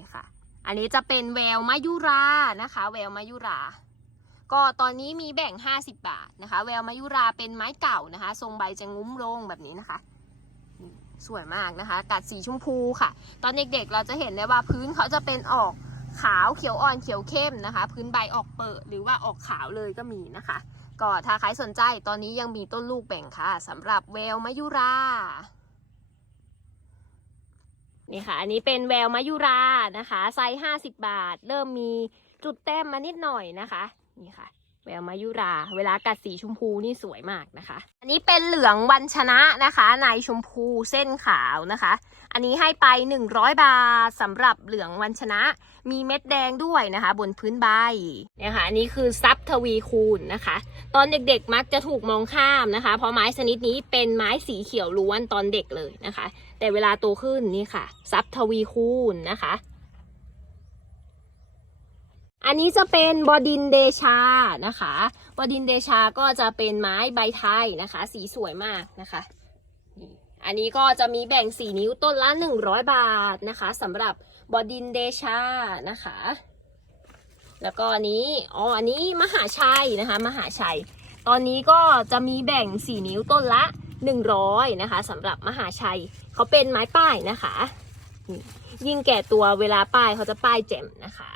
นี่ค่ะ อันนี้จะเป็นแววมายุรานะคะ แววมายุรา ก็ตอนนี้มีแบ่ง 50 บาทนะคะ แววมายุราเป็นไม้เก่านะคะ ทรงใบจะงุ้มลงแบบนี้นะคะ สวยมากนะคะ กัดสีชมพูค่ะ ตอนเด็กๆเราจะเห็นได้ว่าพื้นเขาจะเป็นออกขาวเขียวอ่อนเขียวเข้มนะคะ พื้นใบออกเปิดหรือว่าออกขาวเลยก็มีนะคะ ก็ถ้าใครสนใจตอนนี้ยังมีต้นลูกแบ่งค่ะสำหรับแววมายุรา นี่ค่ะ อันนี้เป็นแววมายุรานะคะ ไซส์ห้าสิบบาท เริ่มมีจุดแต้มมานิดหน่อยนะคะ นี่ค่ะ แววมายุรา เวลากัดสีชมพูนี่สวยมากนะคะ อันนี้เป็นเหลืองวันชนะนะคะในชมพูเส้นขาวนะคะ อันนี้ให้ไป 100 บาทสำหรับเหลืองวันชนะ มีเม็ดแดงด้วยนะคะ บนพื้นใบเนี่ยค่ะอันนี้คือซับทวีคูณนะคะ ตอนเด็กๆมักจะถูกมองข้ามนะคะ เพราะไม้ชนิดนี้เป็นไม้สีเขียวล้วนตอนเด็กเลยนะคะ แต่เวลาโตขึ้นนี่ค่ะซับทวีคูณนะคะ อันนี้จะเป็นบอดินเดชานะคะ บอดินเดชาก็จะเป็นไม้ใบไทยนะคะ สีสวยมากนะคะ อันนี้ก็จะมีแบ่ง 4 นิ้วต้นละ 100 บาทนะคะสำหรับบอดินเดชานะคะ แล้วก็อันนี้ อ๋อ อันนี้มหาชัยนะคะ มหาชัย ตอนนี้ก็จะมีแบ่ง 4 นิ้วต้นละ 100นะคะสำหรับมหาชัย เขาเป็นไม้ป้ายนะคะ ยิ่งแก่ตัวเวลาป้ายเขาจะป้ายแจ่มนะคะ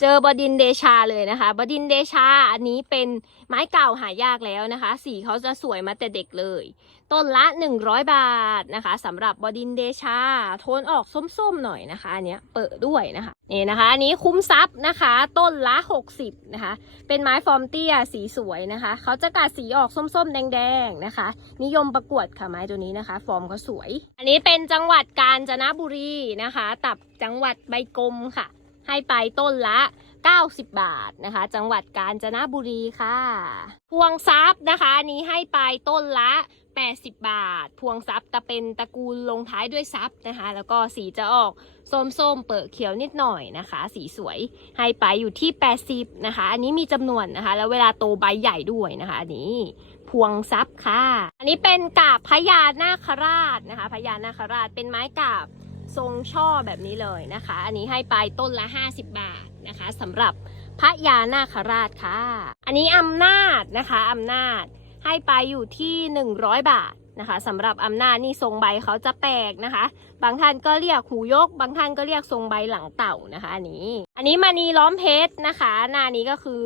เจอบดินเดชาเลยนะคะ บดินเดชาอันนี้เป็นไม้เก่าหายากแล้วนะคะ สีเขาจะสวยมาแต่เด็กเลย ต้นละ 100 บาทนะคะสำหรับบดินเดชา โทนออกส้มๆหน่อยนะคะอันเนี้ยเปิดด้วยนะคะนี่นะคะอันนี้คุ้มทรัพย์นะคะ ต้นละ 60นะคะ เป็นไม้ฟอร์มเตี้ยสีสวยนะคะเขาจะกัดสีออกส้มๆ แดงๆนะคะ นิยมประกวดค่ะไม้ตัวนี้นะคะ ฟอร์มเขาสวย อันนี้เป็นจังหวัดกาญจนบุรีนะคะ ตับจังหวัดใบกลมค่ะ ให้ไปต้นละ 90 บาทนะคะ จังหวัดกาญจนบุรีค่ะ พวงทรัพย์นะคะ นี้ให้ไปต้นละ 80 บาท พวงทรัพย์จะเป็นตระกูลลงท้ายด้วยทรัพย์นะคะ แล้วก็สีจะออกส้มๆ เปิดเขียวนิดหน่อยนะคะ สีสวยให้ไปอยู่ที่ 80 นะคะ อันนี้มีจำนวนนะคะ แล้วเวลาโตใบใหญ่ด้วยนะคะอันนี้พวงทรัพย์ค่ะ อันนี้เป็นกาบพญานาคราชนะคะ พญานาคราชเป็นไม้กาบ ทรงช่อแบบนี้เลยนะคะ อันนี้ให้ไปต้นละ 50 บาทนะคะสำหรับพระยานาคราชค่ะ อันนี้อำนาจนะคะอำนาจให้ไปอยู่ที่ 100 บาทนะคะสำหรับอำนาจนี่ทรงใบเขาจะแปลกนะคะ บางท่านก็เรียกหูยก บางท่านก็เรียกทรงใบหลังเต่านะคะ อันนี้ อันนี้มานีล้อมเพชรนะคะ หน้านี้ก็คือ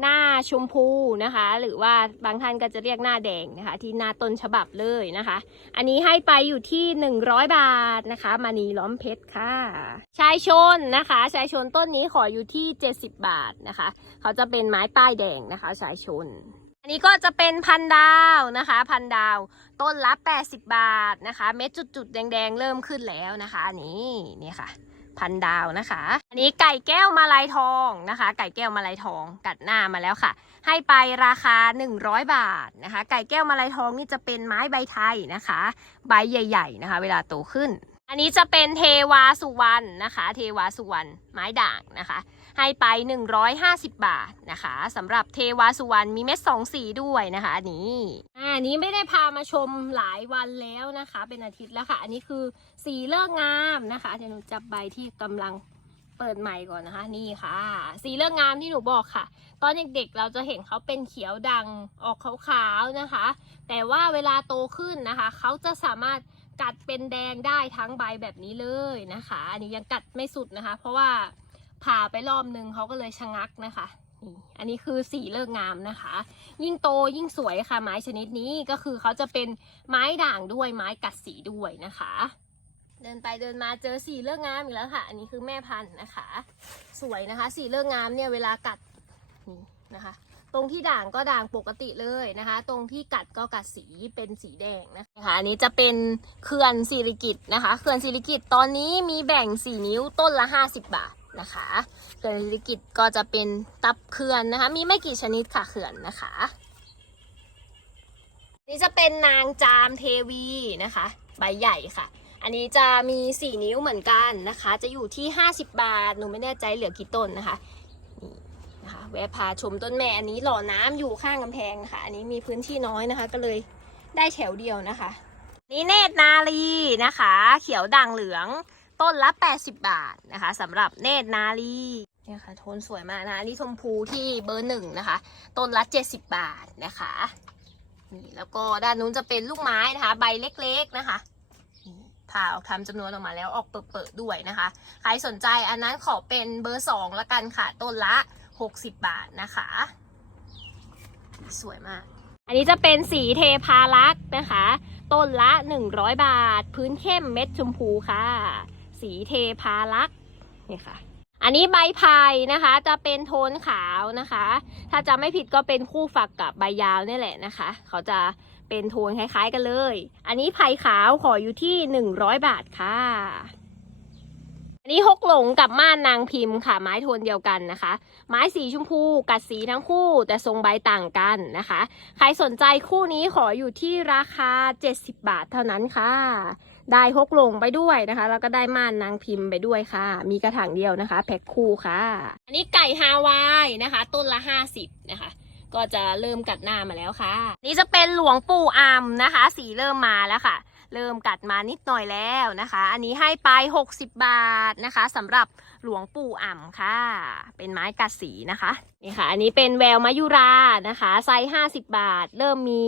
หน้าชมพูนะคะ หรือว่าบางท่านก็จะเรียกหน้าแดงนะคะ ที่หน้าต้นฉบับเลยนะคะ อันนี้ให้ไปอยู่ที่ 100 บาทนะคะมานีล้อมเพชรค่ะ ชายชนนะคะชายชนต้นนี้ขออยู่ที่ 70 บาทนะคะ เขาจะเป็นไม้ป้ายแดงนะคะ ชายชนอันนี้ก็จะเป็นพันดาวนะคะ พันดาวต้นละ 80 บาทนะคะ เม็ดจุดๆแดงๆ เริ่มขึ้นแล้วนะคะอันนี้นี่ค่ะ พันดาวนะคะ อันนี้ไก่แก้วมาลายทองนะคะ ไก่แก้วมาลายทองกัดหน้ามาแล้วค่ะ ให้ไปราคา 100 บาทนะคะ ไก่แก้วมาลายทองนี่จะเป็นไม้ใบไทยนะคะ ใบใหญ่ ๆ นะคะ เวลาโตขึ้น อันนี้จะเป็นเทวาสุวรรณนะคะ เทวาสุวรรณไม้ด่างนะคะ ให้ไป 150 บาทนะคะสำหรับเทวาสุวรรณมีเม็ดสองสีด้วยนะคะอันนี้อ่าอันนี้ไม่ได้พามาชมหลายวันแล้วนะคะ เป็นอาทิตย์แล้วค่ะ อันนี้คือสีเลิกงามนะคะเดี๋ยวหนูจับใบที่กำลังเปิดใหม่ก่อนนะคะ นี่ค่ะ สีเลิกงามที่หนูบอกค่ะ ตอนเด็กๆเราจะเห็นเขาเป็นเขียวดังออกขาวๆนะคะ แต่ว่าเวลาโตขึ้นนะคะเขาจะสามารถกัดเป็นแดงได้ทั้งใบแบบนี้เลยนะคะ อันนี้ยังกัดไม่สุดนะคะ เพราะว่า ผ่าไปรอบนึงเขาก็เลยชะงักนะคะนี่อันนี้คือสีเลิกงามนะคะ ยิ่งโตยิ่งสวยค่ะ ไม้ชนิดนี้ก็คือเขาจะเป็นไม้ด่างด้วยไม้กัดสีด้วยนะคะ เดินไปเดินมาเจอสีเลิกงามอีกแล้วค่ะ อันนี้คือแม่พันธุ์นะคะ สวยนะคะ สีเลิกงามเนี่ยเวลากัดนี่นะคะ ตรงที่ด่างก็ด่างปกติเลยนะคะ ตรงที่กัดก็กัดสีเป็นสีแดงนะคะอันนี้จะเป็นเขื่อนสิริกิตนะคะเขื่อนสิริกิตตอนนี้มีแบ่ง 4 นิ้วต้นละ 50 บาท นะคะเขื่อนสิริกิตก็จะเป็นตับเขื่อนนะคะ มีไม่กี่ชนิดค่ะเขื่อนนะคะ นี่จะเป็นนางจามเทวีนะคะ ใบใหญ่ค่ะ อันนี้จะมี 4 นิ้วเหมือนกันนะคะ จะอยู่ที่ 50 บาท หนูไม่แน่ใจเหลือกี่ต้นนะคะนี่นะคะแวะพาชมต้นแม่อันนี้หล่อน้ำอยู่ข้างกำแพงนะคะ อันนี้มีพื้นที่น้อยนะคะ ก็เลยได้แถวเดียวนะคะ นี่เนตรนาลีนะคะ เขียวด่างเหลือง ต้นละ 80 บาทนะคะสำหรับเนตรนาลีเนี่ยค่ะโทนสวยมากนะอันนี้ชมพูที่เบอร์หนึ่งนะคะ ต้นละ 70 บาทนะคะนี่แล้วก็ด้านนู้นจะเป็นลูกไม้นะคะ ใบเล็กๆนะคะนี่ผ่าออกทำจำนวนออกมาแล้วออกเปิดๆด้วยนะคะ ใครสนใจอันนั้นขอเป็นเบอร์สองละกันค่ะ ต้นละ 60 บาทนะคะ สวยมาก อันนี้จะเป็นสีเทพารักษ์นะคะ ต้นละ 100 บาท พื้นเข้มเม็ดชมพูค่ะ สีเทพารักษ์นี่ค่ะ อันนี้ใบพายนะคะจะเป็นโทนขาวนะคะ ถ้าจะไม่ผิดก็เป็นคู่ฝักกับใบยาวนี่แหละนะคะ เขาจะเป็นโทนคล้ายๆกันเลย อันนี้ไผ่ขาวขออยู่ที่100บาทค่ะ อันนี้ฮกหลงกับม่านนางพิมพ์ค่ะ ไม้โทนเดียวกันนะคะ ไม้สีชมพูกัดสีทั้งคู่ แต่ทรงใบต่างกันนะคะ ใครสนใจคู่นี้ขออยู่ที่ราคา 70 บาทเท่านั้นค่ะ ได้ฮกหลงไปด้วยนะคะ แล้วก็ได้ม่านนางพิมพ์ไปด้วยค่ะ มีกระถางเดียวนะคะ แพ็คคู่ค่ะ อันนี้ไก่ฮาวายนะคะ ต้นละ50นะคะ ก็จะเริ่มกัดหน้ามาแล้วค่ะ นี่จะเป็นหลวงปู่อัมนะคะ สีเริ่มมาแล้วค่ะ เริ่มกัดมานิดหน่อยแล้วนะคะ อันนี้ให้ไป 60 บาทนะคะสำหรับหลวงปู่อ่ำค่ะ เป็นไม้กัดสีนะคะนี่ค่ะ อันนี้เป็นแววมายุรานะคะ ไซส์50 บาท เริ่มมี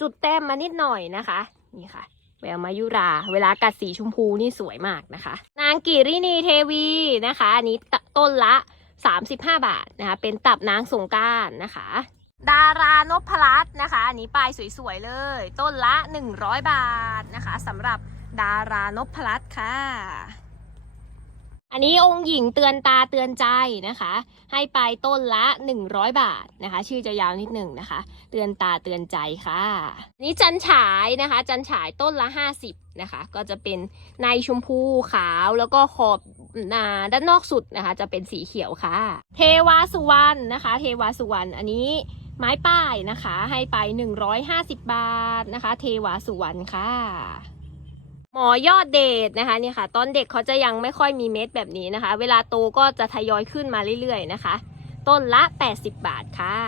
จุดแต้มมานิดหน่อยนะคะ นี่ค่ะ แววมายุรา เวลากัดสีชมพูนี่สวยมากนะคะ นางกิรินีเทวีนะคะ อันนี้ต้นละ 35 บาทนะคะ เป็นตับนางสงการนะคะ ดารานพรัตน์นะคะ อันนี้ปลายสวยๆเลย ต้นละ 100 บาทนะคะสำหรับดารานพรัตน์ค่ะ อันนี้องค์หญิงเตือนตาเตือนใจนะคะ ให้ไปต้นละ 100 บาทนะคะ ชื่อจะยาวนิดหนึ่งนะคะ เตือนตาเตือนใจค่ะอันนี้จันฉายนะคะ จันฉายต้นละ 50นะคะ ก็จะเป็นในชมพูขาวแล้วก็ขอบอ่าด้านนอกสุดนะคะ จะเป็นสีเขียวค่ะ เทวาสุวรรณนะคะ เทวาสุวรรณอันนี้ไม้ป้ายนะคะ ให้ไป 150 บาทนะคะ เทวาสุวรรณค่ะ หมอยอดเดชนะคะนี่ค่ะ ตอนเด็กเขาจะยังไม่ค่อยมีเม็ดแบบนี้นะคะ เวลาโตก็จะทยอยขึ้นมาเรื่อยๆนะคะ ต้นละ 80 บาทค่ะ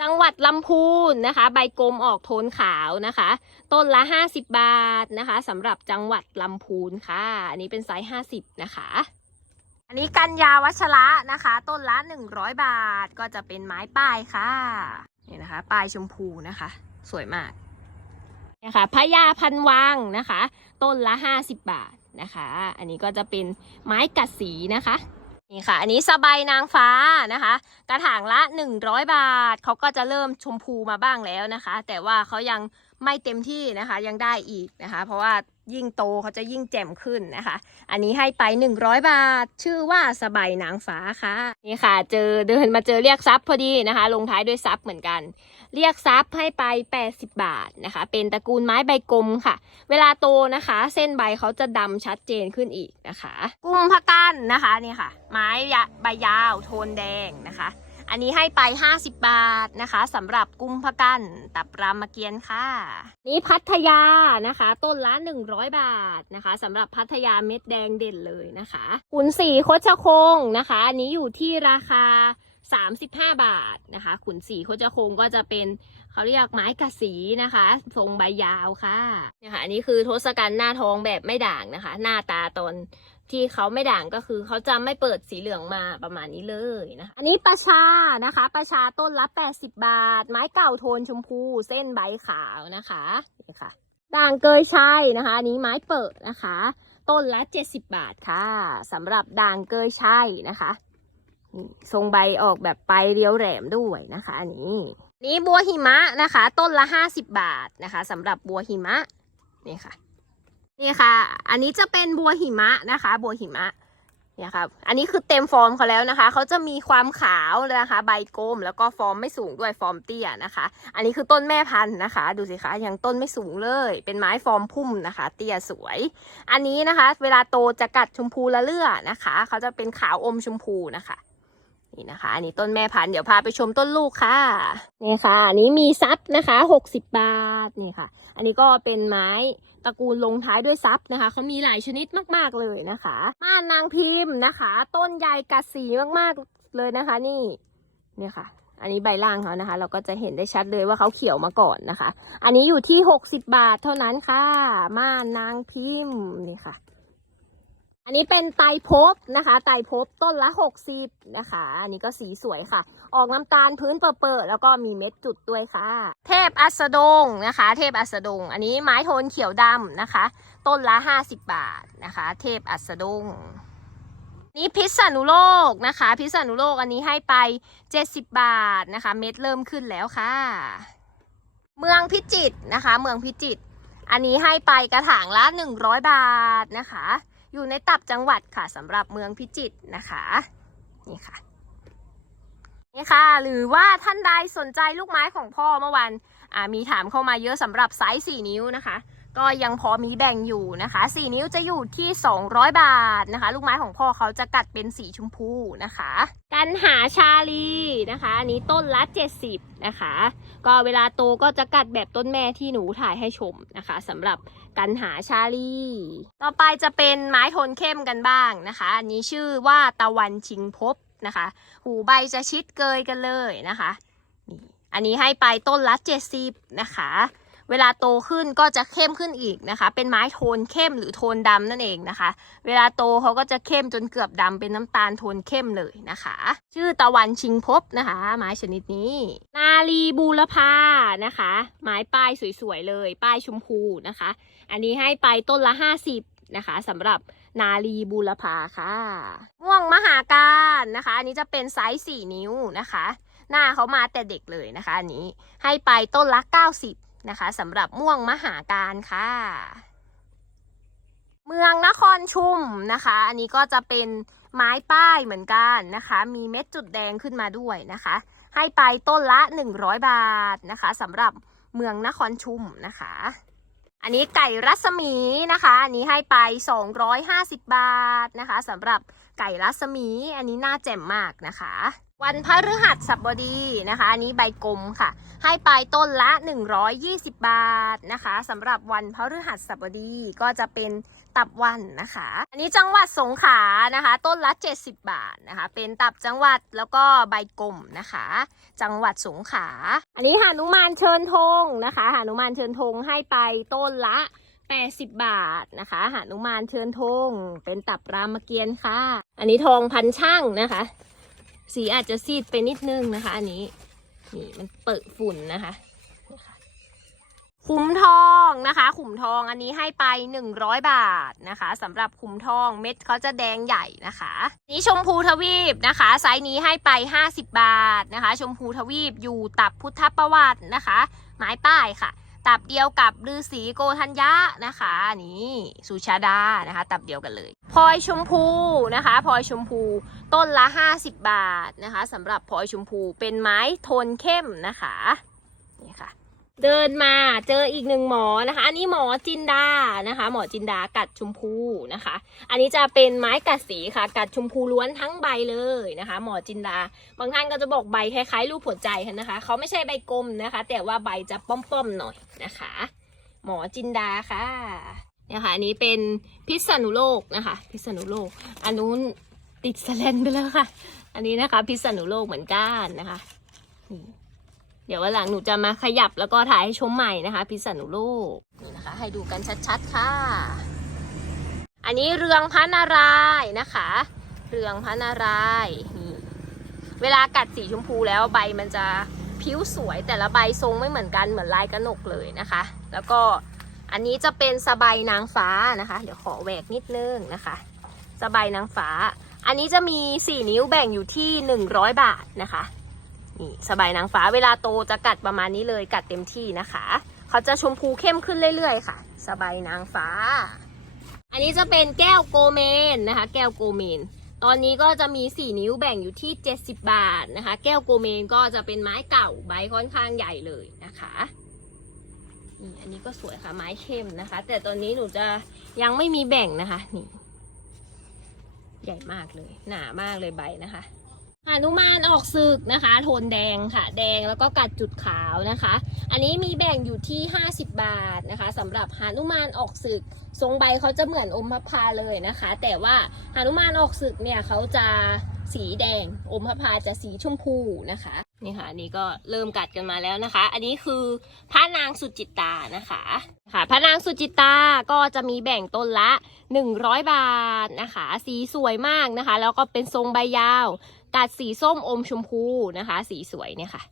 จังหวัดลำพูนนะคะ ใบกลมออกโทนขาวนะคะ ต้นละ 50 บาทนะคะสำหรับจังหวัดลำพูนค่ะ อันนี้เป็นไซส์ 50 นะคะ อันนี้กันยาวัชระนะคะ ต้นละ 100 บาทก็จะเป็นไม้ป้ายค่ะนี่นะคะป้ายชมพูนะคะ สวยมากนี่ค่ะพญาพันวังนะคะ ต้นละ 50 บาทนะคะ อันนี้ก็จะเป็นไม้กัดสีนะคะนี่ค่ะ อันนี้สบายนางฟ้านะคะ กระถางละ 100 บาท เขาก็จะเริ่มชมพูมาบ้างแล้วนะคะ แต่ว่าเขายังไม่เต็มที่นะคะ ยังได้อีกนะคะ เพราะว่า ยิ่งโตเขาจะยิ่งแจ่มขึ้นนะคะ อันนี้ให้ไป 100 บาท ชื่อว่าสบายนางฟ้าค่ะ นี่ค่ะ เจอเดินมาเจอเรียกซับพอดีนะคะ ลงท้ายด้วยซับเหมือนกัน เรียกซับให้ไป 80 บาทนะคะ เป็นตระกูลไม้ใบกลมค่ะ เวลาโตนะคะ เส้นใบเขาจะดำชัดเจนขึ้นอีกนะคะ กุมพะกันนะคะนี่ค่ะ ไม้ใบยาวโทนแดงนะคะ อันนี้ให้ไป 50 บาทนะคะสำหรับกุมภกันตับรามเกียรค่ะ นี่พัทยานะคะ ต้นละ 100 บาทนะคะสำหรับพัทยาเม็ดแดงเด่นเลยนะคะขุนสีโคชคงนะคะ อันนี้อยู่ที่ราคา 35 บาทนะคะ ขุนสีโคชคงก็จะเป็นเขาเรียกไม้กระสีนะคะ ทรงใบยาวค่ะเนี่ยค่ะอันนี้คือทศกัณฐ์หน้าทองแบบไม่ด่างนะคะ หน้าตาตอน ที่เขาไม่ด่างก็คือเขาจะไม่เปิดสีเหลืองมาประมาณนี้เลยนะคะ อันนี้ประชานะคะ ประชาต้นละ 80 บาท ไม้เก่าโทนชมพู เส้นใบขาวนะคะนี่ค่ะ ด่างเกยชัยนะคะอันนี้ไม้เปิดนะคะ ต้นละ 70 บาทค่ะสำหรับด่างเกยชัยนะคะทรงใบออกแบบไปเรียวแหลมด้วยนะคะอันนี้นี่บัวหิมะนะคะ ต้นละ 50 บาทนะคะสำหรับบัวหิมะนี่ค่ะ นี่ค่ะ อันนี้จะเป็นบัวหิมะนะคะ บัวหิมะเนี่ยครับ อันนี้คือเต็มฟอร์มเขาแล้วนะคะ เขาจะมีความขาวเลยนะคะ ใบกลมแล้วก็ฟอร์มไม่สูงด้วยฟอร์มเตี้ยนะคะ อันนี้คือต้นแม่พันธุ์นะคะ ดูสิคะยังต้นไม่สูงเลย เป็นไม้ฟอร์มพุ่มนะคะ เตี้ยสวย อันนี้นะคะ เวลาโตจะกัดชมพูละเลือนะคะ เขาจะเป็นขาวอมชมพูนะคะนี่นะคะ อันนี้ต้นแม่พันธุ์เดี๋ยวพาไปชมต้นลูกค่ะนี่ค่ะอันนี้มีซับนะคะหกสิบบาทนี่ค่ะ อันนี้ก็เป็นไม้ ตระกูลลงท้ายด้วยซับนะคะเขามีหลายชนิดมากๆเลยนะคะม่านนางพิมพ์นะคะ ต้นใหญ่กัดสีมากๆเลยนะคะ นี่เนี่ยค่ะ อันนี้ใบล่างเขานะคะ เราก็จะเห็นได้ชัดเลยว่าเขาเขียวมาก่อนนะคะ อันนี้อยู่ที่หกสิบบาทเท่านั้นค่ะ ม่านนางพิมพ์นี่ค่ะอันนี้เป็นไตรภพนะคะ ไตรภพต้นละ 60 นะคะ อันนี้ก็สีสวยค่ะ ออกน้ำตาลพื้นเปิดๆแล้วก็มีเม็ดจุดด้วยค่ะ เทพอัสดงนะคะ เทพอัสดง อันนี้ไม้โทนเขียวดำนะคะ ต้นละ50 บาทนะคะ เทพอัสดงนี่พิษณุโลกนะคะ พิษณุโลกอันนี้ให้ไป 70 บาทนะคะ เม็ดเริ่มขึ้นแล้วค่ะ เมืองพิจิตรนะคะ เมืองพิจิตรอันนี้ให้ไปกระถางละ 100 บาทนะคะ อยู่ในตับจังหวัดค่ะสำหรับเมืองพิจิตรนะคะ นี่ค่ะ นี่ค่ะ หรือว่าท่านใดสนใจลูกไม้ของพ่อเมื่อวันมีถามเข้ามาเยอะสำหรับไซส์4นิ้วนะคะ ก็ยังพอมีแบ่งอยู่นะคะ 4 นิ้วจะอยู่ที่ 200 บาทนะคะ ลูกไม้ของพ่อเขาจะกัดเป็นสีชมพูนะคะ กันหาชาลีนะคะอันนี้ต้นละ 70 นะคะ ก็เวลาโตก็จะกัดแบบต้นแม่ที่หนูถ่ายให้ชมนะคะสำหรับกันหาชาลี ต่อไปจะเป็นไม้โทนเข้มกันบ้างนะคะ อันนี้ชื่อว่าตะวันชิงพบ นะคะ หูใบจะชิดเกยกันเลยนะคะนี่อันนี้ให้ไปต้นละ70นะคะ เวลาโตขึ้นก็จะเข้มขึ้นอีกนะคะ เป็นไม้โทนเข้มหรือโทนดำนั่นเองนะคะ เวลาโตเขาก็จะเข้มจนเกือบดำเป็นน้ำตาลโทนเข้มเลยนะคะ ชื่อตะวันชิงพบนะคะ ไม้ชนิดนี้ นาลีบูรพานะคะ ไม้ป้ายสวยๆเลย ป้ายชมพูนะคะ อันนี้ให้ไปต้นละ 50นะคะสำหรับ นาลีบูรพาค่ะ ม่วงมหาการนะคะ อันนี้จะเป็นไซส์4นิ้วนะคะ หน้าเขามาแต่เด็กเลยนะคะอันนี้ให้ไปต้นละ90นะคะสำหรับม่วงมหาการค่ะ เมืองนครชุมนะคะ อันนี้ก็จะเป็นไม้ป้ายเหมือนกันนะคะ มีเม็ดจุดแดงขึ้นมาด้วยนะคะ ให้ไปต้นละ 100 บาทนะคะสำหรับเมืองนครชุมนะคะ อันนี้ไก่รัศมีนะคะ อันนี้ให้ไป 250 บาทนะคะสำหรับไก่รัศมี อันนี้น่าแจ่มมากนะคะ วันพฤหัสบดีนะคะ อันนี้ใบกลมค่ะ ให้ไปต้นละ 120 บาทนะคะสำหรับวันพฤหัสบดีก็จะเป็น ตับวันนะคะ อันนี้จังหวัดสงขลานะคะ ต้นละ 70 บาทนะคะ เป็นตับจังหวัดแล้วก็ใบกลมนะคะ จังหวัดสงขลาอันนี้หานุมานเชิญธงนะคะหานุมานเชิญธงให้ไปต้นละ 80 บาทนะคะหานุมานเชิญธงเป็นตับรามเกียรติ์ค่ะ อันนี้ทองพันช่างนะคะ สีอาจจะซีดไปนิดนึงนะคะ อันนี้นี่มันเปิดฝุ่นนะคะนี่ค่ะ ขุมทองนะคะ ขุมทองอันนี้ให้ไป 100 บาทนะคะสำหรับขุมทองเม็ดเขาจะแดงใหญ่นะคะ นี่ชมพูทวีปนะคะไซส์นี้ให้ไป 50 บาทนะคะ ชมพูทวีปอยู่ตับพุทธประวัตินะคะไม้ป้ายค่ะ ตับเดียวกับฤาษีโกธัญญะนะคะนี่สุชาดานะคะ ตับเดียวกันเลยพลอยชมพูนะคะพลอยชมพูต้นละ 50 บาทนะคะสำหรับพลอยชมพูเป็นไม้โทนเข้มนะคะ เดินมาเจออีกหนึ่งหมอนะคะ อันนี้หมอจินดานะคะ หมอจินดากัดชมพูนะคะ อันนี้จะเป็นไม้กัดสีค่ะ กัดชมพูล้วนทั้งใบเลยนะคะ หมอจินดา บางท่านก็จะบอกใบคล้ายๆรูปหัวใจนะคะเขาไม่ใช่ใบกลมนะคะ แต่ว่าใบจะป้อมๆหน่อยนะคะ หมอจินดาค่ะเนี่ยค่ะอันนี้เป็นพิษณุโลกนะคะ พิษณุโลก อันนู้นติดสแลนไปแล้วค่ะ อันนี้นะคะ พิษณุโลกเหมือนกันนะคะนี่ เดี๋ยววันหลังหนูจะมาขยับแล้วก็ถ่ายให้ชมใหม่นะคะ พิษณุโลกนี่นะคะ ให้ดูกันชัดๆค่ะ อันนี้เรืองพระนารายณ์นะคะ เรืองพระนารายณ์นี่เวลากัดสีชมพูแล้วใบมันจะผิวสวยแต่ละใบทรงไม่เหมือนกันเหมือนลายกระหนกเลยนะคะ แล้วก็อันนี้จะเป็นสบายนางฟ้านะคะ เดี๋ยวขอแหวกนิดนึงนะคะ สบายนางฟ้า อันนี้จะมี 4 นิ้วแบ่งอยู่ที่ 100 บาทนะคะ นี่สบายนางฟ้าเวลาโตจะกัดประมาณนี้เลยกัดเต็มที่นะคะ เขาจะชมพูเข้มขึ้นเรื่อยๆ ค่ะ สบายนางฟ้า อันนี้จะเป็นแก้วโกเมนนะคะ แก้วโกเมน ตอนนี้ก็จะมี 4 นิ้วแบ่งอยู่ที่ 70 บาทนะคะ แก้วโกเมนก็จะเป็นไม้เก่าใบค่อนข้างใหญ่เลยนะคะนี่อันนี้ก็สวยค่ะไม้เข้มนะคะ แต่ตอนนี้หนูจะยังไม่มีแบ่งนะคะนี่ใหญ่มากเลย หนามากเลยใบนะคะ หานุมานออกศึกนะคะ โทนแดงค่ะ แดงแล้วก็กัดจุดขาวนะคะ อันนี้มีแบ่งอยู่ที่ 50 บาทนะคะสำหรับหานุมานออกศึก ทรงใบเขาจะเหมือนอมพพาเลยนะคะ แต่ว่าหานุมานออกศึกเนี่ยเขาจะสีแดง อมพพาจะสีชมพูนะคะ นี่ค่ะนนี้ก็เริ่มกัดกันมาแล้วนะคะ อันนี้คือพระนางสุจิตตานะคะค่ะพระนางสุจิตตาก็จะมีแบ่งต้นละ 100 บาทนะคะ สีสวยมากนะคะ แล้วก็เป็นทรงใบยาว กัดสีส้มอมชมพูนะคะ สีสวยเนี่ยค่ะ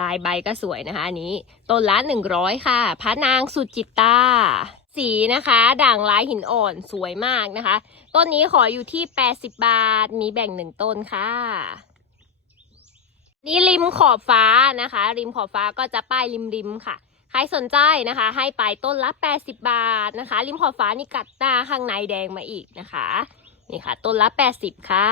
ลายใบก็สวยนะคะอันนี้ต้นละ100ค่ะพระนางสุจิตตาสีนะคะ ด่างลายหินอ่อนสวยมากนะคะ ต้นนี้ขออยู่ที่ 80 บาท มีแบ่งหนึ่งต้นค่ะ นี่ริมขอบฟ้านะคะ ริมขอบฟ้าก็จะป้ายริมริมค่ะ ใครสนใจนะคะ ให้ไปต้นละ 80 บาทนะคะ ริมขอบฟ้านี่กัดหน้าข้างในแดงมาอีกนะคะ นี่ค่ะ ต้นละ 80 ค่ะ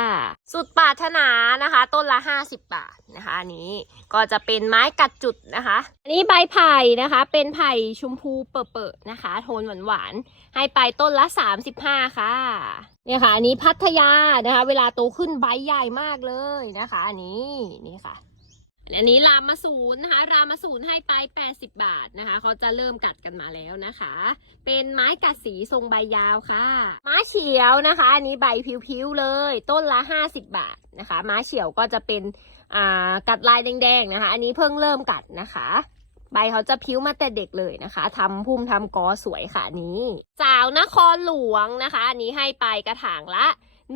สุดปรารถนานะคะ ต้นละ 50 บาทนะคะอันนี้ก็จะเป็นไม้กัดจุดนะคะ อันนี้ใบไผ่นะคะ เป็นไผ่ชมพูเปิดๆนะคะ โทนหวานๆให้ไปต้นละ 35 ค่ะเนี่ยค่ะ อันนี้พัทยานะคะ เวลาโตขึ้นใบใหญ่มากเลยนะคะ อันนี้นี่ค่ะ อันนี้รามาศูนย์นะคะ รามาศูนย์ให้ไป 80 บาทนะคะ เขาจะเริ่มกัดกันมาแล้วนะคะ เป็นไม้กัดสีทรงใบยาวค่ะ ม้าเฉียวนะคะ อันนี้ใบผิวๆเลย ต้นละ 50 บาทนะคะ ม้าเฉียวก็จะเป็นอ่ากัดลายแดงๆนะคะ อันนี้เพิ่งเริ่มกัดนะคะใบเขาจะพิ้วมาแต่เด็กเลยนะคะทำพุ่มทำกอสวยค่ะนี้ สาวนครหลวงนะคะ อันนี้ให้ไปกระถางละ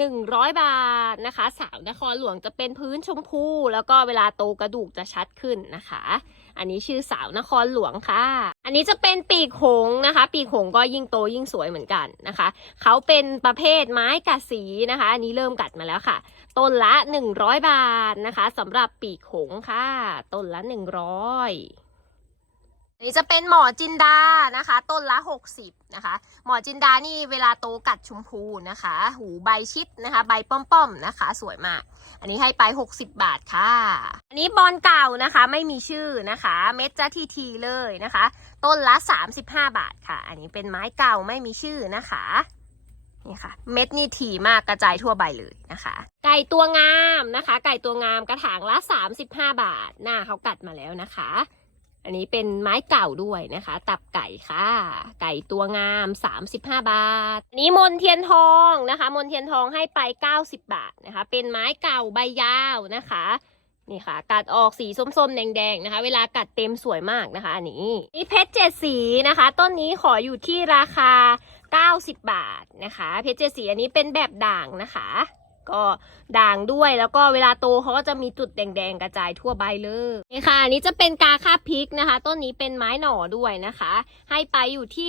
100 บาทนะคะ สาวนครหลวงจะเป็นพื้นชมพู แล้วก็เวลาโตกระดูกจะชัดขึ้นนะคะ อันนี้ชื่อสาวนครหลวงค่ะ อันนี้จะเป็นปีกหงนะคะ ปีกหงก็ยิ่งโตยิ่งสวยเหมือนกันนะคะ เขาเป็นประเภทไม้กัดสีนะคะ อันนี้เริ่มกัดมาแล้วค่ะ ต้นละ 100 บาทนะคะสำหรับปีกหงค่ะ ต้นละ 100อั นี้จะเป็นหมอจินดานะคะ ต้นละ 60นะคะ หมอจินดานี่เวลาโตกัดชมพูนะคะ หูใบชิดนะคะ ใบป้อมๆนะคะ สวยมาก อันนี้ให้ไป 60 บาทค่ะ อันนี้บอลเก่านะคะไม่มีชื่อนะคะ เม็ดจะทีทีๆเลยนะคะ ต้นละ 35 บาทค่ะ อันนี้เป็นไม้เก่าไม่มีชื่อนะคะนี่ค่ะเม็ดนี่ถี่มากกระจายทั่วใบเลยนะคะ ไก่ตัวงามนะคะ ไก่ตัวงามกระถางละ 35 บาท หน้าเขากัดมาแล้วนะคะ อันนี้เป็นไม้เก่าด้วยนะคะ ตับไก่ค่ะ ไก่ตัวงาม 35 บาทนนี้มนเทียนทองนะคะ มนเทียนทองให้ไป 90 บาทนะคะ เป็นไม้เก่าใบยาวนะคะ นี่ค่ะ กัดออกสีส้มๆ แดงๆนะคะ เวลากัดเต็มสวยมากนะคะ อันนี้นี่เพชรเจ็ดสีนะคะ ต้นนี้ขออยู่ที่ราคา 90 บาทนะคะ เพชรเจ็ดสีอันนี้เป็นแบบด่างนะคะ ก็ด่างด้วยแล้วก็เวลาโตเขาก็จะมีจุดแดงๆกระจายทั่วใบเลยนี่ค่ะอันนี้จะเป็นกาคาพริกนะคะ ต้นนี้เป็นไม้หน่อด้วยนะคะ ให้ไปอยู่ที่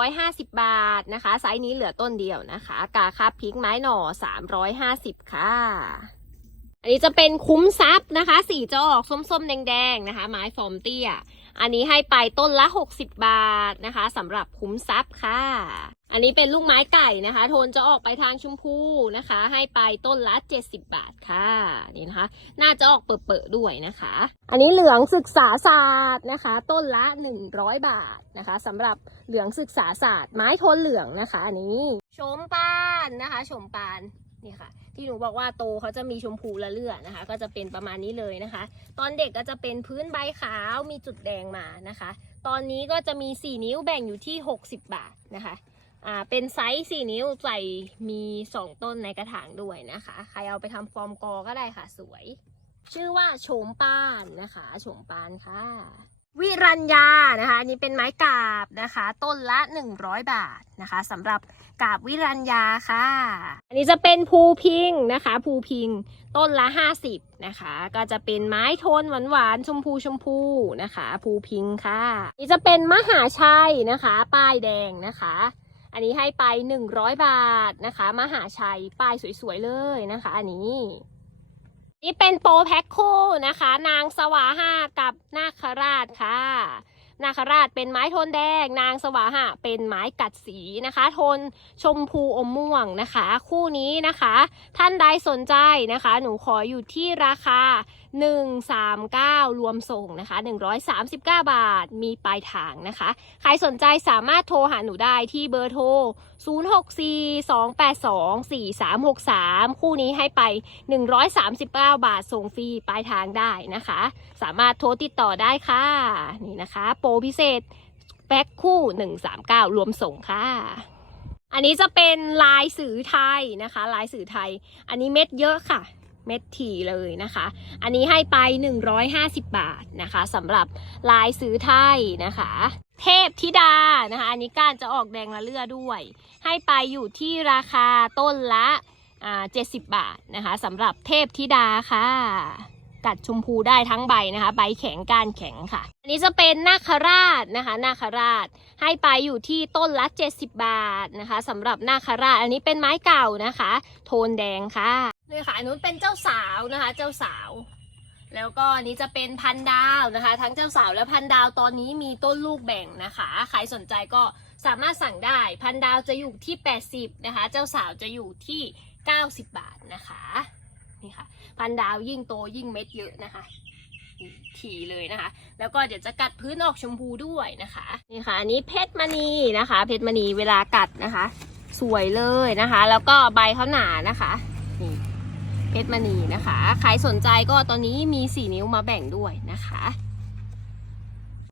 350 บาทนะคะ ไซส์นี้เหลือต้นเดียวนะคะ กาคาพริกไม้หน่อ 350 ค่ะอันนี้จะเป็นคุ้มซับนะคะ สีจะออกส้มๆแดงๆนะคะ ไม้ฟอมเตี้ย อันนี้ให้ไปต้นละ 60 บาทนะคะสำหรับคุ้มซับค่ะ อันนี้เป็นลูกไม้ไก่นะคะ โทนจะออกไปทางชมพูนะคะ ให้ไปต้นละ 70 บาทค่ะนี่นะคะ น่าจะออกเปิดๆด้วยนะคะ อันนี้เหลืองศึกษาศาสตร์นะคะ ต้นละ 100 บาทนะคะสำหรับเหลืองศึกษาศาสตร์ ไม้โทนเหลืองนะคะ อันนี้ชมปานนะคะชมปาน นี่ค่ะ ที่หนูบอกว่าโตเขาจะมีชมพูละเลือนะคะ ก็จะเป็นประมาณนี้เลยนะคะ ตอนเด็กก็จะเป็นพื้นใบขาวมีจุดแดงมานะคะ ตอนนี้ก็จะมี 4 นิ้วแบ่งอยู่ที่ 60 บาทนะคะอ่าเป็นไซส์ 4 นิ้วใส่มี 2 ต้นในกระถางด้วยนะคะ ใครเอาไปทำฟอร์มกอก็ได้ค่ะสวย ชื่อว่าโฉมปานนะคะโฉมปานค่ะ วิรัญญานะคะนนี้เป็นไม้กาบนะคะ ต้นละ 100 บาทนะคะสำหรับกาบวิรัญญาค่ะ อันนี้จะเป็นภูพิงนะคะภูพิงต้นละ 50นะคะ ก็จะเป็นไม้โทนหวานๆชมพูชมพูนะคะภูพิงค่ะนี่จะเป็นมหาชัยนะคะ ป้ายแดงนะคะ อันนี้ให้ไป 100 บาทนะคะ มหาชัยป้ายสวยๆเลยนะคะ อันนี้ นี่เป็นโปรแพ็คคู่นะคะ นางสวาห้ากับนาคราชค่ะ นาคราชเป็นไม้โทนแดง นางสวาหะเป็นไม้กัดสีนะคะ โทนชมพูอมม่วงนะคะ คู่นี้นะคะ ท่านใดสนใจนะคะ หนูขออยู่ที่ราคา 139 รวมส่งนะคะ 139 บาท มีปลายทางนะคะ ใครสนใจสามารถโทรหาหนูได้ที่เบอร์โทร 0642824363 คู่นี้ให้ไป 139 บาท ส่งฟรีปลายทางได้นะคะ สามารถโทรติดต่อได้ค่ะ นี่นะคะ โปรพิเศษแพ็คคู่ 139 รวมส่งค่ะอันนี้จะเป็นลายสื่อไทยนะคะ ลายสื่อไทย อันนี้เม็ดเยอะค่ะ เม็ดถี่เลยนะคะ อันนี้ให้ไป 150 บาทนะคะสำหรับลายซื้อไทยนะคะ เทพธิดานะคะ อันนี้ก้านจะออกแดงละเลือด้วย ให้ไปอยู่ที่ราคาต้นละอ่า70บาทนะคะสำหรับเทพธิดาค่ะ กัดชมพูได้ทั้งใบนะคะ ใบแข็งก้านแข็งค่ะ อันนี้จะเป็นนาคราชนะคะนาคราชให้ไปอยู่ที่ต้นละ 70 บาทนะคะสำหรับนาคราชอันนี้เป็นไม้เก่านะคะ โทนแดงค่ะ นี่ค่ะอันนู้นเป็นเจ้าสาวนะคะ เจ้าสาว แล้วก็นี้จะเป็นพันดาวนะคะ ทั้งเจ้าสาวและพันดาวตอนนี้มีต้นลูกแบ่งนะคะ ใครสนใจก็สามารถสั่งได้ พันดาวจะอยู่ที่ 80 นะคะ เจ้าสาวจะอยู่ที่ 90 บาทนะคะ นี่ค่ะ พันดาวยิ่งโตยิ่งเม็ดเยอะนะคะนี่ถี่เลยนะคะ แล้วก็เดี๋ยวจะกัดพื้นออกชมพูด้วยนะคะ นี่ค่ะ อันนี้เพชรมณีนะคะ เพชรมณีเวลากัดนะคะ สวยเลยนะคะ แล้วก็ใบเขาหนานะคะ เพชรมณีนะคะใครสนใจก็ตอนนี้มีสี่นิ้วมาแบ่งด้วยนะคะ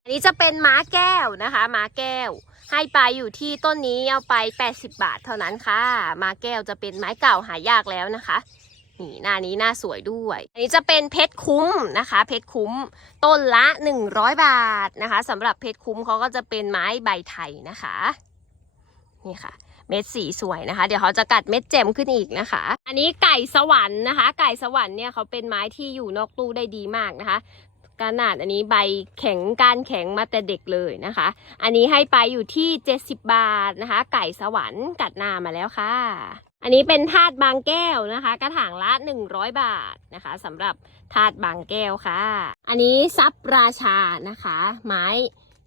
อันนี้จะเป็นม้าแก้วนะคะม้าแก้ว ให้ไปอยู่ที่ต้นนี้เอาไป 80 บาทเท่านั้นค่ะม้าแก้วจะเป็นไม้เก่าหายากแล้วนะคะนี่หน้านี้หน้าสวยด้วย อันนี้จะเป็นเพชรคุ้มนะคะ เพชรคุ้มต้นละ 100 บาทนะคะสำหรับเพชรคุ้มเขาก็จะเป็นไม้ใบไทยนะคะ นี่ค่ะ เม็ดสีสวยนะคะ เดี๋ยวเขาจะกัดเม็ดแจ่มขึ้นอีกนะคะ อันนี้ไก่สวรรค์นะคะ ไก่สวรรค์เนี่ยเขาเป็นไม้ที่อยู่นอกตู้ได้ดีมากนะคะขนาดอันนี้ใบแข็งก้านแข็งมาแต่เด็กเลยนะคะ อันนี้ให้ไปอยู่ที่ 70 บาทนะคะ ไก่สวรรค์กัดหนามาแล้วค่ะ อันนี้เป็นธาตุบางแก้วนะคะ กระถางละ 100 บาทนะคะสำหรับธาตุบางแก้วค่ะ อันนี้ซับราชานะคะ ไม้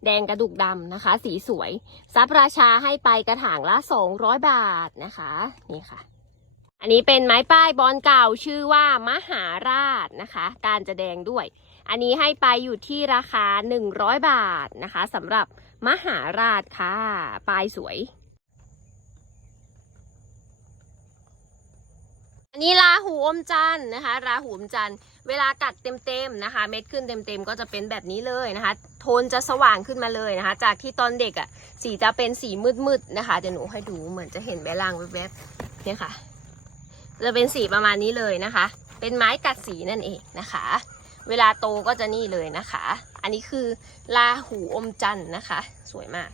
แดงกระดูกดำนะคะ สีสวย ซับราชาให้ไปกระถางละ 200 บาทนะคะ นี่ค่ะ อันนี้เป็นไม้ป้ายบอลเก่าชื่อว่ามหาราชนะคะ การจะแดงด้วย อันนี้ให้ไปอยู่ที่ราคา 100 บาทนะคะสำหรับมหาราชค่ะปลายสวย อันนี้ราหูอมจันทร์นะคะ ราหูอมจันทร์เวลากัดเต็มๆนะคะ เม็ดขึ้นเต็มๆก็จะเป็นแบบนี้เลยนะคะ โทนจะสว่างขึ้นมาเลยนะคะ จากที่ตอนเด็กอะ่ะสีจะเป็นสีมืดๆนะคะเดี๋ยวหนูให้ดูเหมือนจะเห็นแบลางแวบๆเนี่ยค่ะ จะเป็นสีประมาณนี้เลยนะคะ เป็นไม้กัดสีนั่นเองนะคะ เวลาโตก็จะนี่เลยนะคะ อันนี้คือราหูอมจันทร์นะคะ สวยมาก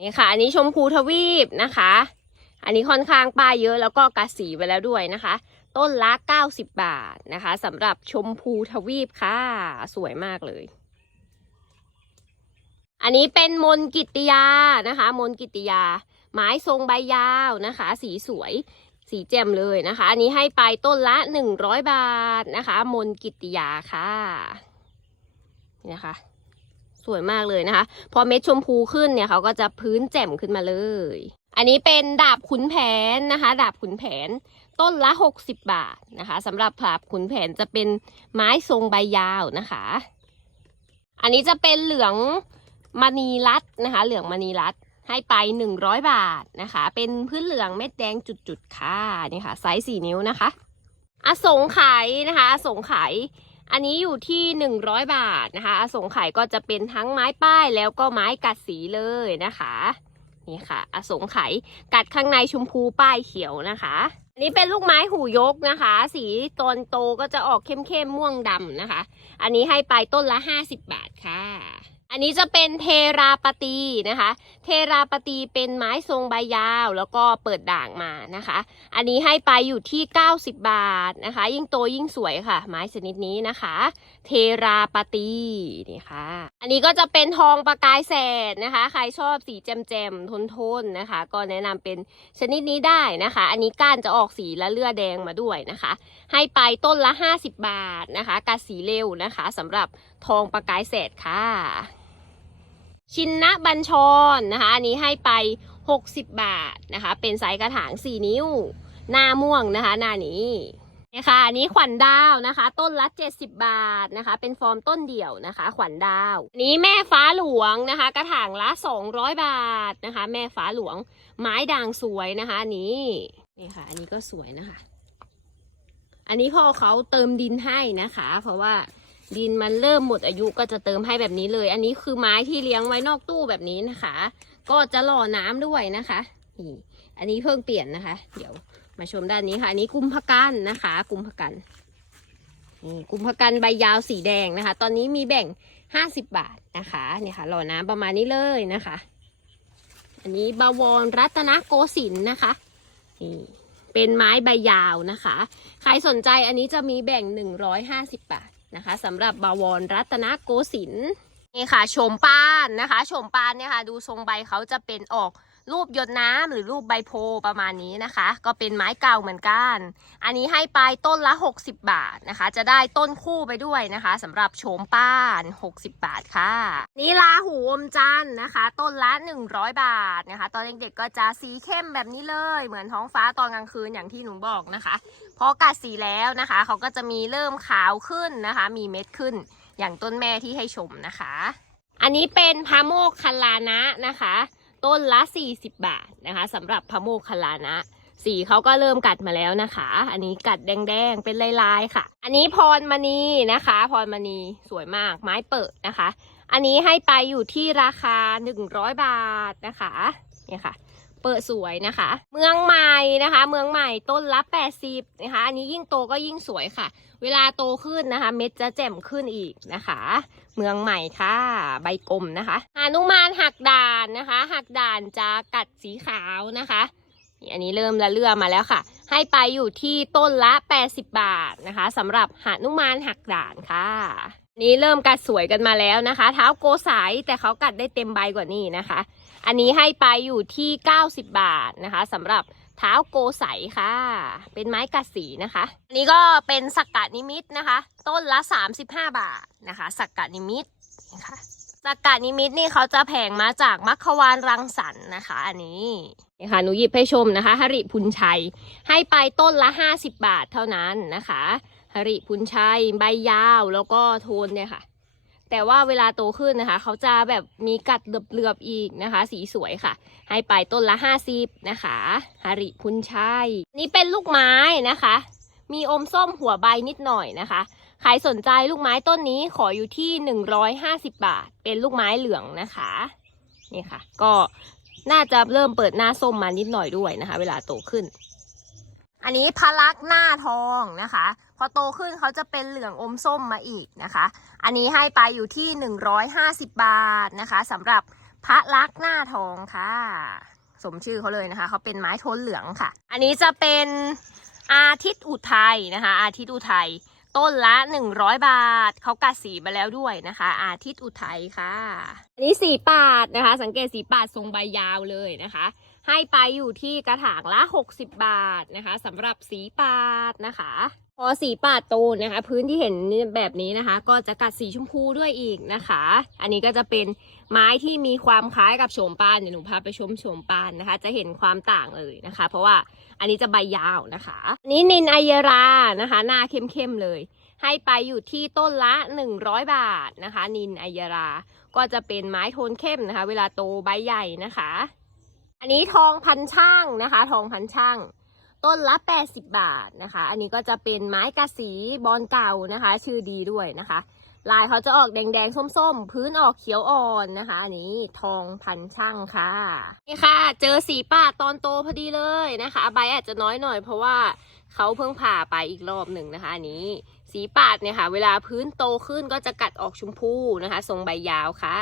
นี่ค่ะ อันนี้ชมพูทวีปนะคะ อันนี้ค่อนข้างป้ายเยอะแล้วก็กัดสีไปแล้วด้วยนะคะ ต้นละ 90 บาทนะคะสำหรับชมพูทวีปค่ะ สวยมากเลย อันนี้เป็นมนกิติยานะคะ มนกิติยา ไม้ทรงใบยาวนะคะ สีสวยสีแจ่มเลยนะคะ อันนี้ให้ไปต้นละ 100 บาทนะคะ มนกิตติยาค่ะนี่นะคะสวยมากเลยนะคะ พอเม็ดชมพูขึ้นเนี่ยเขาก็จะพื้นแจ่มขึ้นมาเลย อันนี้เป็นดาบขุนแผนนะคะ ดาบขุนแผนต้นละ 60 บาทนะคะสำหรับดาบขุนแผนจะเป็นไม้ทรงใบยาวนะคะ อันนี้จะเป็นเหลืองมณีรัตน์นะคะ เหลืองมณีรัตน์ให้ไป 100 บาทนะคะ เป็นพื้นเหลืองเม็ดแดงจุดๆค่ะนี่ค่ะไซส์4นิ้วนะคะอสงไขยนะคะอสงไขยอันนี้อยู่ที่ 100 บาทนะคะอสงไขยก็จะเป็นทั้งไม้ป้ายแล้วก็ไม้กัดสีเลยนะคะ นี่ค่ะ อสงไขยกัดข้างในชมพูป้ายเขียวนะคะอันนี้เป็นลูกไม้หูยกนะคะ สีตอนโตก็จะออกเข้มๆม่วงดำนะคะ อันนี้ให้ไปต้นละ 50 บาทค่ะ อันนี้จะเป็นเทราปตีนะคะ เทราปตีเป็นไม้ทรงใบยาวแล้วก็เปิดด่างมานะคะ อันนี้ให้ไปอยู่ที่ 90 บาทนะคะ ยิ่งโตยิ่งสวยค่ะ ไม้ชนิดนี้นะคะ เทราปตีนี่ค่ะ อันนี้ก็จะเป็นทองประกายแสดนะคะ ใครชอบสีแจ่มๆทนๆนะคะ ก็แนะนำเป็นชนิดนี้ได้นะคะ อันนี้ก้านจะออกสีและเลือดแดงมาด้วยนะคะ ให้ไปต้นละ 50 บาทนะคะกัดสีเร็วนะคะสำหรับทองประกายแสดค่ะ ชินนะบัญชรนะคะ อันนี้ให้ไป 60 บาทนะคะ เป็นไซส์กระถาง 4 นิ้ว หน้าม่วงนะคะ หน้านี้นี่ค่ะอันนี้ขวัญดาวนะคะ ต้นละ 70 บาทนะคะ เป็นฟอร์มต้นเดี่ยวนะคะ ขวัญดาว นี้แม่ฟ้าหลวงนะคะ กระถางละ 200 บาทนะคะ แม่ฟ้าหลวงไม้ด่างสวยนะคะนนี้นี่ค่ะ อันนี้ก็สวยนะคะ อันนี้พ่อเขาเติมดินให้นะคะ เพราะว่า ดินมันเริ่มหมดอายุก็จะเติมให้แบบนี้เลย อันนี้คือไม้ที่เลี้ยงไว้นอกตู้แบบนี้นะคะ ก็จะหล่อน้ำด้วยนะคะนี่อันนี้เพิ่งเปลี่ยนนะคะ เดี๋ยวมาชมด้านนี้ค่ะ อันนี้กุมภกันนะคะ กุมภกันนี่กุมภกันใบยาวสีแดงนะคะ ตอนนี้มีแบ่ง50บาทนะคะเนี่ยค่ะหล่อน้ำประมาณนี้เลยนะคะ อันนี้บาวรรัตนโกสินทร์นะคะนี่เป็นไม้ใบยาวนะคะ ใครสนใจอันนี้จะมีแบ่ง 150 บาท นะคะสำหรับบาวรรัตนโกสินทร์นี่ค่ะโฉมปานนะคะโฉมปานเนี่ยค่ะ ดูทรงใบเขาจะเป็นออก รูปหยดน้ำหรือรูปใบโพประมาณนี้นะคะ ก็เป็นไม้เก่าเหมือนกัน อันนี้ให้ไปต้นละ 60 บาทนะคะ จะได้ต้นคู่ไปด้วยนะคะสำหรับโฉมป้าน 60 บาทค่ะ นี่ลาหูอมจันนะคะ ต้นละ 100 บาทนะคะ ตอนเด็กๆก็จะสีเข้มแบบนี้เลย เหมือนท้องฟ้าตอนกลางคืนอย่างที่หนูบอกนะคะพอกัดสีแล้วนะคะเขาก็จะมีเริ่มขาวขึ้นนะคะ มีเม็ดขึ้นอย่างต้นแม่ที่ให้ชมนะคะ อันนี้เป็นพะโมกคัลลานะนะคะ ต้นละ 40 บาทนะคะสำหรับพะโมกคัลลานะ สีเขาก็เริ่มกัดมาแล้วนะคะ อันนี้กัดแดงๆ เป็นลายๆค่ะ อันนี้พรมณีนะคะ พรมณีสวยมากไม้เปิดนะคะ อันนี้ให้ไปอยู่ที่ราคา 100 บาทนะคะเนี่ยค่ะ เปิดสวยนะคะ เมืองใหม่นะคะ เมืองใหม่ต้นละ 80นะคะ อันนี้ยิ่งโตก็ยิ่งสวยค่ะ เวลาโตขึ้นนะคะ เม็ดจะแจ่มขึ้นอีกนะคะ เมืองใหม่ค่ะ ใบกลมนะคะหานุมานหักด่านนะคะหักด่านจะกัดสีขาวนะคะนี่อันนี้เริ่มละเลื่อมาแล้วค่ะ ให้ไปอยู่ที่ต้นละ 80 บาทนะคะสำหรับหานุมานหักด่านค่ะ นี้เริ่มกัดสวยกันมาแล้วนะคะ เท้าโกสายแต่เขากัดได้เต็มใบกว่านี้นะคะ อันนี้ให้ไปอยู่ที่ 90 บาทนะคะสำหรับเท้าโกใสค่ะ เป็นไม้กัดสีนะคะ อันนี้ก็เป็นสักกะนิมิตนะคะ ต้นละ 35 บาทนะคะ สักกะนิมิตนะคะสักกะนิมิตนี่เขาจะแผงมาจากมัคควานรังสรรค์นะคะ อันนี้นี่ค่ะหนูหยิบให้ชมนะคะหริพุนชัย ให้ไปต้นละ 50 บาทเท่านั้นนะคะหริพุนชัยใบยาวแล้วก็โทนเนี่ยค่ะ แต่ว่าเวลาโตขึ้นนะคะ เขาจะแบบมีกัดเหลือบๆอีกนะคะ สีสวยค่ะ ให้ไปต้นละ 50 นะคะฮาริพุนชัยนี่เป็นลูกไม้นะคะ มีอมส้มหัวใบนิดหน่อยนะคะใครสนใจลูกไม้ต้นนี้ขออยู่ที่ 150 บาท เป็นลูกไม้เหลืองนะคะนี่ค่ะ ก็น่าจะเริ่มเปิดหน้าส้มมานิดหน่อยด้วยนะคะ เวลาโตขึ้น อันนี้พะลักหน้าทองนะคะ พอโตขึ้นเขาจะเป็นเหลืองอมส้มมาอีกนะคะ อันนี้ให้ไปอยู่ที่ 150 บาทนะคะสำหรับพระลักษณ์หน้าทองค่ะ สมชื่อเขาเลยนะคะ เขาเป็นไม้โทนเหลืองค่ะ อันนี้จะเป็นอาทิตย์อุทัยนะคะ อาทิตย์อุทัยต้นละ 100 บาท เขากัดสีมาแล้วด้วยนะคะ อาทิตย์อุทัยค่ะ อันนี้สีปาดนะคะ สังเกตสีปาดทรงใบยาวเลยนะคะ ให้ไปอยู่ที่กระถางละ 60 บาทนะคะสำหรับสีปาดนะคะ พอสีปาดโตนะคะ พื้นที่เห็นแบบนี้นะคะ ก็จะกัดสีชมพูด้วยอีกนะคะ อันนี้ก็จะเป็นไม้ที่มีความคล้ายกับโฉมปานเดี๋ยวหนูพาไปชมโฉมปานนะคะ จะเห็นความต่างเลยนะคะ เพราะว่าอันนี้จะใบยาวนะคะอันนี้นินไอยรานะคะ หน้าเข้มๆเลยให้ไปอยู่ที่ต้นละ 100 บาทนะคะ นินไอยรา ก็จะเป็นไม้โทนเข้มนะคะ เวลาโตใบใหญ่นะคะ อันนี้ทองพันช่างนะคะ ทองพันช่าง ต้นละ80 บาทนะคะ อันนี้ก็จะเป็นไม้กระสีบอลเก่านะคะ ชื่อดีด้วยนะคะ ลายเขาจะออกแดงๆส้มๆ พื้นออกเขียวอ่อนนะคะ อันนี้ทองพันช่างค่ะ นี่ค่ะ เจอสีป่าตอนโตพอดีเลยนะคะ ใบอาจจะน้อยหน่อยเพราะว่าเขาเพิ่งผ่าไปอีกรอบหนึ่งนะคะอันนี้สีปาดเนี่ยค่ะ เวลาพื้นโตขึ้นก็จะกัดออกชมพูนะคะ ทรงใบยาวค่ะ